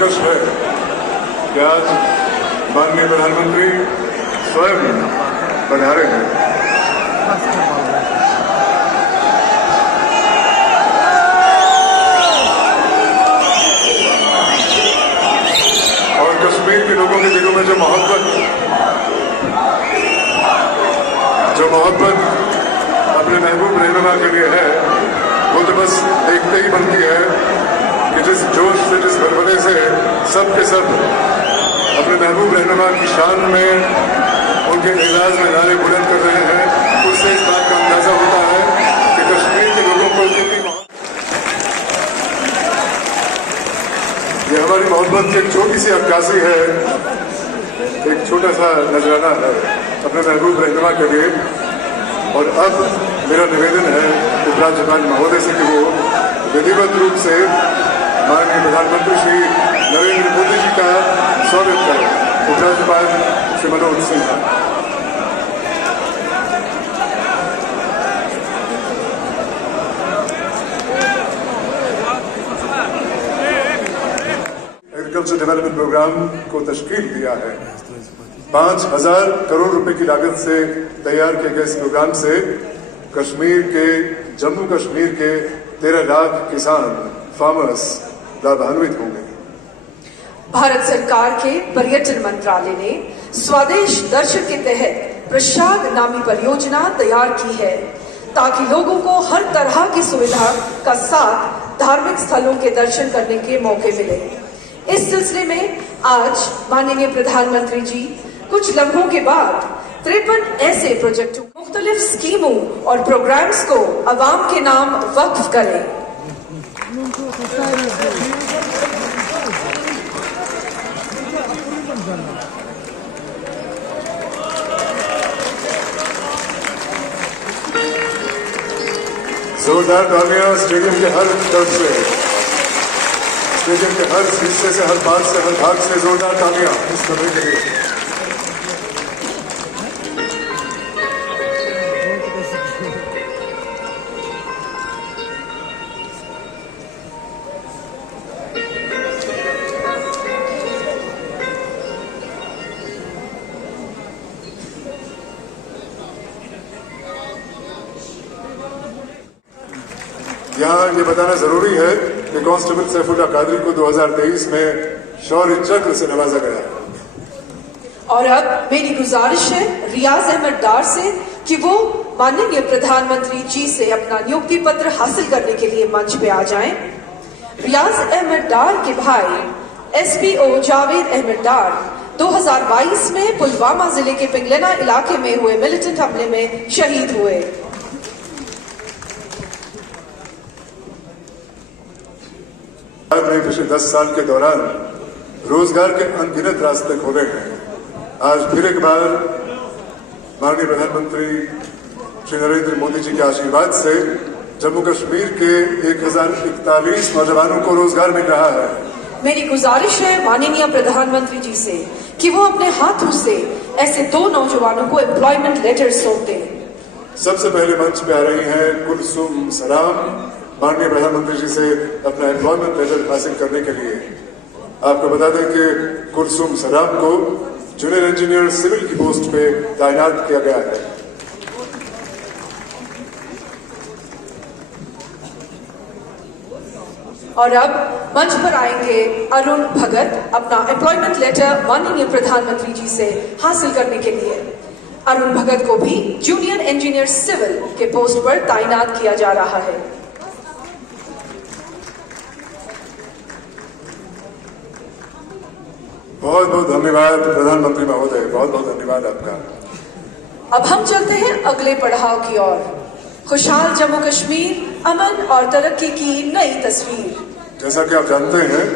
दिलकश है कि आज माननीय प्रधानमंत्री स्वयं पधारे हैं। और कश्मीर के लोगों के दिलों में जो मोहब्बत अपने महबूब रहनुमा के लिए है, वो तो बस देखते ही बनती है कि जिस जोश से, जिस भरभरे से सब के सब अपने महबूब रहनुमा की शान में, उनके एजाज में नारे बुलंद कर रहे हैं, उससे इस बात का अंदाजा होता है कि कश्मीर के लोगों को कितनी ये हमारी मोहब्बत की एक छोटी सी अक्कासी है, एक छोटा सा नजराना है अपने महबूब रहनुमा के लिए। और अब मेरा निवेदन है उपराज्यपाल महोदय से कि वो विधिवत रूप से माननीय प्रधानमंत्री श्री नरेंद्र मोदी जी का स्वागत करें। उपराज्यपाल Shri Manoj Sinha. Agriculture development programme को तश्कील दिया है। 5,000 करोड़ रुपए की लागत से तैयार किए गए इस प्रोग्राम से जम्मू कश्मीर के 13 लाख किसान फार्मर्स लाभान्वित होंगे। भारत सरकार के पर्यटन मंत्रालय ने स्वदेश दर्शन के तहत प्रसाद नामी परियोजना तैयार की है, ताकि लोगों को हर तरह की सुविधा का साथ धार्मिक स्थलों के दर्शन करने के मौके मिले। इस सिलसिले में आज माननीय प्रधानमंत्री जी कुछ लम्हों के बाद 53 ऐसे प्रोजेक्टों, मुख्तलिफ स्कीमों और प्रोग्राम्स को अवाम के नाम वक्फ करें। जोरदार तालियां स्टेडियम के हर तरफ से, स्टेडियम के हर हिस्से से, हर बात से, हर भाग से जोरदार तालियां इस समय के लिए। यहाँ ये बताना जरूरी है कि कांस्टेबल सैफुल्लाह कादरी को 2023 में शौर्य चक्र से नवाजा गया। और अब मेरी गुजारिश है रियाज अहमद डार से कि वो माननीय प्रधानमंत्री जी से अपना नियुक्ति पत्र हासिल करने के लिए मंच पे आ जाएं। रियाज अहमद डार के भाई SPO जावेद अहमद डार 2022 में पुलवामा जिले के पिंगलना इलाके में हुए मिलिटेंट हमले में शहीद हुए। भारत में पिछले 10 साल के दौरान रोजगार के अनगिनत रास्ते खोले हैं। आज फिर एक बार माननीय प्रधानमंत्री श्री नरेंद्र मोदी जी के आशीर्वाद से जम्मू कश्मीर के 1041 नौजवानों को रोजगार मिल रहा है। मेरी गुजारिश है माननीय प्रधानमंत्री जी से कि वो अपने हाथों से ऐसे 2 नौजवानों को एम्प्लॉयमेंट लेटर सौंप दें। सबसे पहले मंच पे आ रही हैं कुलसुम सलाम, माननीय प्रधानमंत्री जी से अपना एम्प्लॉयमेंट लेटर हासिल करने के लिए। आपको बता दें कि कुलसुम सलाम को जूनियर इंजीनियर सिविल की पोस्ट पे तैनात किया गया है। और अब मंच पर आएंगे अरुण भगत अपना एम्प्लॉयमेंट लेटर माननीय प्रधानमंत्री जी से हासिल करने के लिए। अरुण भगत को भी जूनियर इंजीनियर सिविल के पोस्ट पर तैनात किया जा रहा है। बहुत बहुत धन्यवाद प्रधानमंत्री महोदय, बहुत बहुत धन्यवाद आपका। अब हम चलते हैं अगले पड़ाव की ओर। खुशहाल जम्मू कश्मीर, अमन और तरक्की की नई तस्वीर। जैसा कि आप जानते हैं,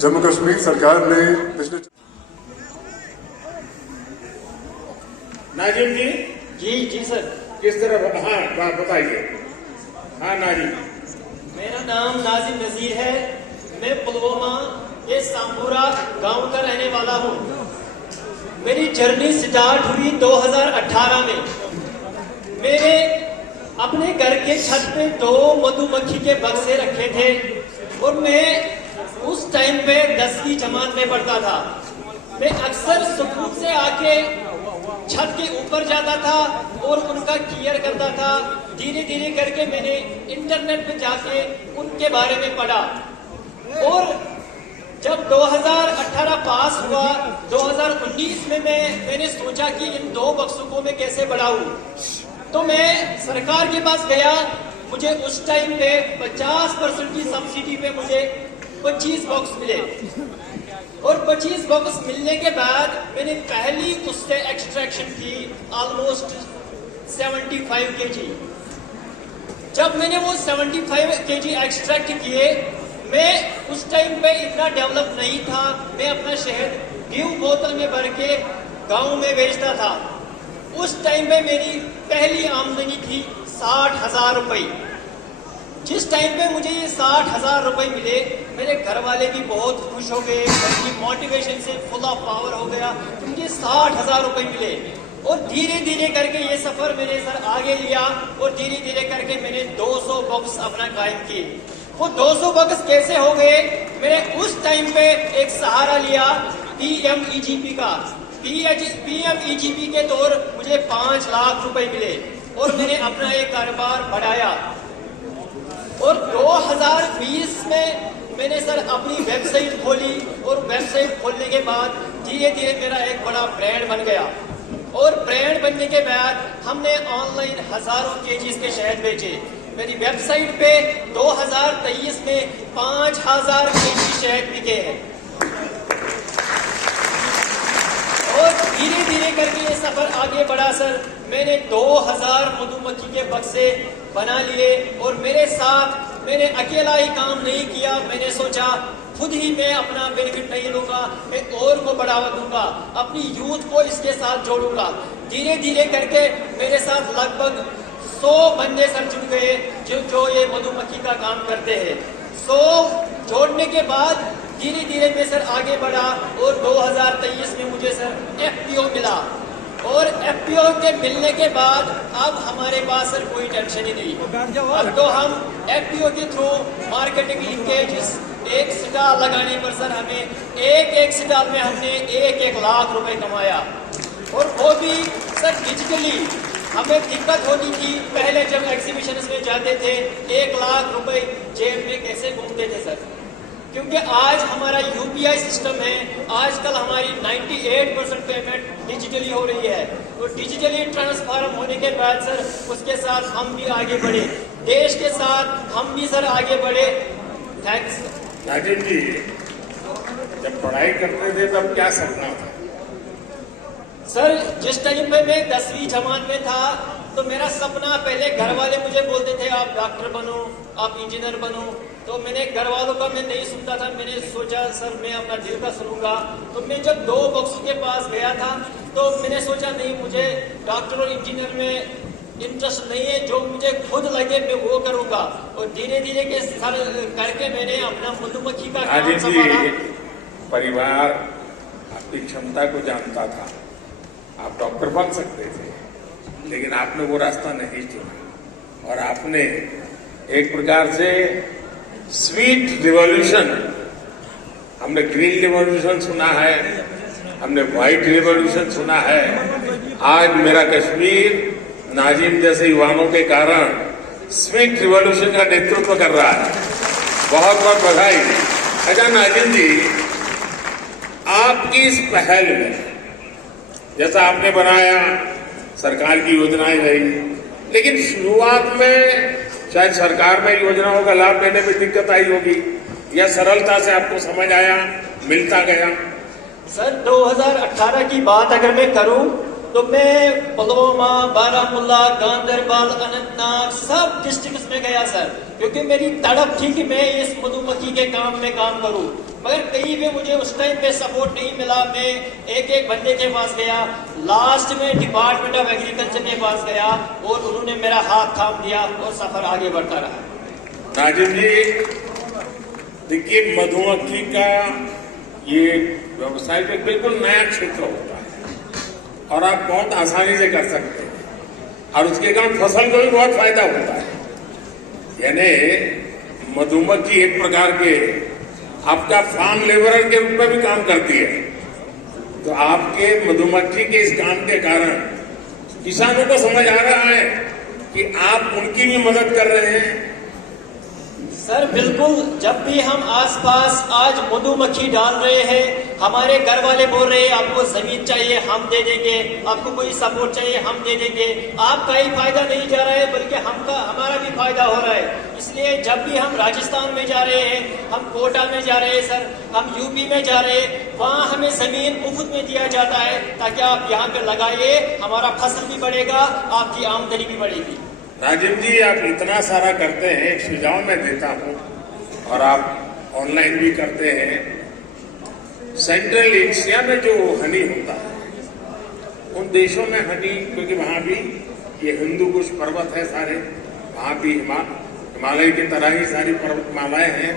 जम्मू कश्मीर सरकार ने पिछले नाजिम जी जी सर। किस तरह? हाँ बताइए। हाँ नाजिम, मेरा नाम नाजिम नजीर है। मैं पुलवामा के सांबूरा गांव का रहने वाला हूँ। मेरी जर्नी स्टार्ट हुई 2018 में। मेरे अपने घर के छत पे 2 मधुमक्खी के बक्से रखे थे और मैं उस टाइम पे 10वीं जमात में पढ़ता था। मैं अक्सर स्कूल से आके छत के ऊपर जाता था और उनका केयर करता था। धीरे धीरे करके मैंने इंटरनेट पे जाके उनके बारे में पढ़ा और जब 2018 पास हुआ, 2019 में मैंने सोचा कि इन 2 बक्सों में कैसे बढ़ाऊं, तो मैं सरकार के पास गया। मुझे उस टाइम पे 50% की सब्सिडी पे मुझे 25 बॉक्स मिले और 25 बॉक्स मिलने के बाद मैंने पहली उससे एक्सट्रैक्शन की ऑलमोस्ट 75 kg। जब मैंने वो 75 kg एक्सट्रैक्ट किए, मैं उस टाइम पे इतना डेवलप नहीं था। मैं अपना शहद ड्यू बोतल में भर के गाँव में बेचता था। उस टाइम पे मेरी पहली आमदनी थी 60,000 रुपए। जिस टाइम पे मुझे ये 60,000 रुपए मिले, मेरे घर वाले भी बहुत खुश हो गए। उनकी मोटिवेशन से फुल ऑफ पावर हो गया कि मुझे 60,000 रुपए मिले। और धीरे धीरे करके ये सफर मैंने सर आगे लिया और धीरे धीरे करके मैंने 200 बॉक्स अपना कायम किए। वो 200 बॉक्स कैसे हो गए? मैंने उस टाइम पे एक सहारा लिया PMEGP का। PMEGP के तौर मुझे 5 लाख रुपए मिले और मैंने अपना एक कारोबार बढ़ाया। और 2020 में मैंने सर अपनी वेबसाइट खोली और वेबसाइट खोलने के बाद धीरे धीरे मेरा एक बड़ा ब्रांड बन गया। और ब्रांड बनने के बाद हमने ऑनलाइन हजारों केजीज के शहद बेचे। मेरी वेबसाइट पे 2023 में 5,000 केजी शहद बिके हैं। और धीरे धीरे करके ये सफर आगे बढ़ा सर। मैंने 2000 मधुमक्खी के बक्से बना लिए और मेरे साथ मैंने अकेला ही काम नहीं किया। मैंने सोचा खुद ही मैं अपना बेनिफिट नहीं लूंगा, मैं और को बढ़ावा दूंगा, अपनी यूथ को इसके साथ जोड़ूंगा। धीरे धीरे करके मेरे साथ लगभग 100 बंदे सर जुड़ गए जो ये मधुमक्खी का काम करते हैं। 100 जोड़ने के बाद धीरे धीरे मैं सर आगे बढ़ा और 2023 में मुझे सर FPO मिला। और FPO के मिलने के बाद अब हमारे पास सर कोई टेंशन ही नहीं। अब तो हम FPO के थ्रू मार्केटिंग लिंकेज एक स्टॉल लगाने पर सर हमें एक स्टॉल में हमने 1 लाख रुपए कमाया। और वो भी सर डिजिटली। हमें दिक्कत होती थी पहले जब एग्जीबिशन में जाते थे, 1 लाख रुपए जेब में कैसे घूमते थे सर, क्योंकि आज हमारा UPI सिस्टम है। आजकल हमारी 98% पेमेंट डिजिटली हो रही है। तो डिजिटली ट्रांसफॉर्म होने के बाद सर उसके साथ हम भी आगे बढ़े, देश के साथ हम भी सर आगे बढ़े। थैंक्स। नाजिम जी, जब पढ़ाई करते थे तब क्या सपना था? सर जिस टाइम पे मैं 10वीं जमात में था तो मेरा सपना, पहले घर वाले मुझे बोलते थे आप डॉक्टर बनो, आप इंजीनियर बनो। तो मैंने घर वालों का मैं नहीं सुनता था। मैंने सोचा सर मैं अपना दिल का सुनूंगा। तो मैं जब 2 बक्सों के पास गया था तो मैंने सोचा नहीं, मुझे डॉक्टर और इंजीनियर में इंटरेस्ट नहीं है, जो मुझे खुद लगे मैं वो करूंगा। और धीरे धीरे के सर करके मैंने अपना मधुमक्खी का काम संभाला। परिवार आपकी क्षमता को जानता था, आप डॉक्टर बन सकते थे, लेकिन आपने वो रास्ता नहीं चुना और आपने एक प्रकार से स्वीट रिवॉल्यूशन, हमने ग्रीन रिवॉल्यूशन सुना है, हमने व्हाइट रिवॉल्यूशन सुना है। आज मेरा कश्मीर नाजिम जैसे युवाओं के कारण स्वीट रिवॉल्यूशन का नेतृत्व कर रहा है। बहुत बहुत बधाई। अच्छा नाजिम जी, आपकी इस पहल में जैसा आपने बनाया, सरकार की योजनाएं गई, लेकिन शुरुआत में शायद सरकार में योजनाओं का लाभ लेने में दिक्कत आई होगी या सरलता से आपको समझ आया, मिलता गया? सर 2018 की बात अगर मैं करूं तो मैं पुलवामा, बारामूला, गांधरबल, अनंतनाग सब डिस्ट्रिक्ट में गया सर, क्योंकि मेरी तड़प थी कि मैं इस मधुमक्खी के काम में काम करूं। मगर कहीं भी मुझे उस टाइम पे सपोर्ट नहीं मिला। मैं एक बंदे के पास गया, लास्ट में डिपार्टमेंट ऑफ एग्रीकल्चर के पास गया और उन्होंने मेरा हाथ थाम दिया और सफर आगे बढ़ता रहा। नाजिम जी, देखिए मधुमक्खी का ये व्यवसाय एक बिल्कुल नया क्षेत्र होता है और आप बहुत आसानी से कर सकते हैं और उसके कारण फसल को भी बहुत फायदा होता है। यानी मधुमक्खी एक प्रकार के आपका फार्म लेबरर के रूप में भी काम करती है। तो आपके मधुमक्खी के इस काम के कारण किसानों को समझ आ रहा है कि आप उनकी भी मदद कर रहे हैं। सर बिल्कुल, जब भी हम आसपास आज मधुमक्खी डाल रहे हैं, हमारे घर वाले बोल रहे हैं आपको जमीन चाहिए हम दे देंगे, आपको कोई सपोर्ट चाहिए हम दे देंगे। आपका ही फायदा नहीं जा रहा है बल्कि हमारा भी फायदा हो रहा है। इसलिए जब भी हम राजस्थान में जा रहे हैं, हम कोटा में जा रहे हैं सर, हम यूपी में जा रहे हैं, वहाँ हमें जमीन मुफ्त में दिया जाता है ताकि आप यहाँ पे लगाइए, हमारा फसल भी बढ़ेगा, आपकी आमदनी भी बढ़ेगी। राजीव जी, आप इतना सारा करते हैं, एक सुझाव मैं देता हूं और आप ऑनलाइन भी करते हैं। सेंट्रल एशिया में जो हनी होता है, उन देशों में हनी, क्योंकि वहां भी ये हिंदू कुश पर्वत है सारे, वहां भी हिमालय की तरह ही सारी पर्वतमालाएं हैं,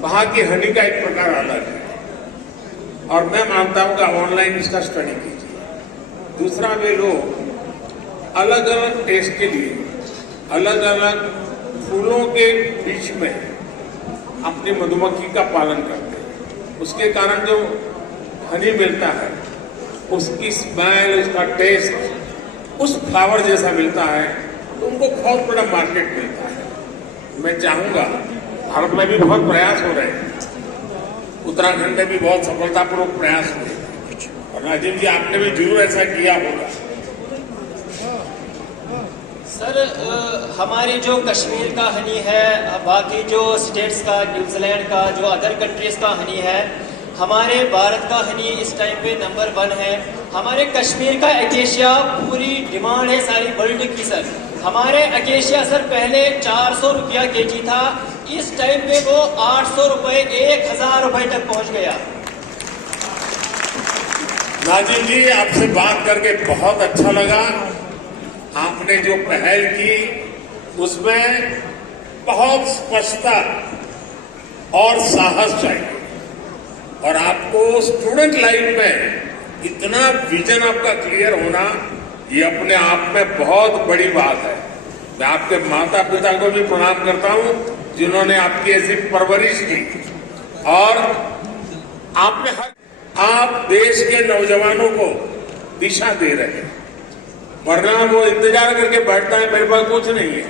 वहां की हनी का एक प्रकार अलग है। और मैं मानता हूं कि ऑनलाइन इसका स्टडी कीजिए। दूसरा, वे लोग अलग अलग टेस्ट के लिए अलग अलग फूलों के बीच में अपनी मधुमक्खी का पालन करते हैं। उसके कारण जो हनी मिलता है, उसकी स्मेल, उसका टेस्ट उस फ्लावर जैसा मिलता है, तो उनको बहुत बड़ा मार्केट मिलता है। मैं चाहूंगा, भारत में भी बहुत प्रयास हो रहे हैं, उत्तराखंड में भी बहुत सफलतापूर्वक प्रयास हुए, और राजीव जी आपने भी जरूर ऐसा किया होगा। सर हमारी जो कश्मीर का हनी है, बाकी जो स्टेट्स का, न्यूजीलैंड का, जो अदर कंट्रीज का हनी है, हमारे भारत का हनी इस टाइम पे नंबर 1 है। हमारे कश्मीर का एकेशिया पूरी डिमांड है सारी वर्ल्ड की सर। हमारे एकेशिया सर पहले 400 रुपया केजी था, इस टाइम पे वो 800 रुपए, 1000 रुपए तक पहुंच गया। राजीव जी, आपसे बात करके बहुत अच्छा लगा। आपने जो पहल की उसमें बहुत स्पष्टता और साहस चाहिए, और आपको स्टूडेंट लाइफ में इतना विजन आपका क्लियर होना, ये अपने आप में बहुत बड़ी बात है। मैं आपके माता पिता को भी प्रणाम करता हूं जिन्होंने आपकी ऐसी परवरिश की, और आप देश के नौजवानों को दिशा दे रहे हैं। वरना वो इंतजार करके बैठता है, मेरे पास कुछ नहीं है।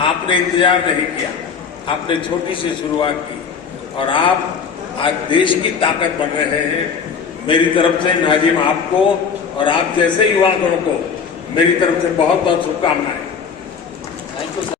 आपने इंतजार नहीं किया, आपने छोटी सी शुरुआत की, और आप आज देश की ताकत बन रहे हैं। मेरी तरफ से नाजिम आपको और आप जैसे युवाओं को मेरी तरफ से बहुत बहुत शुभकामनाएं। Thank you sir.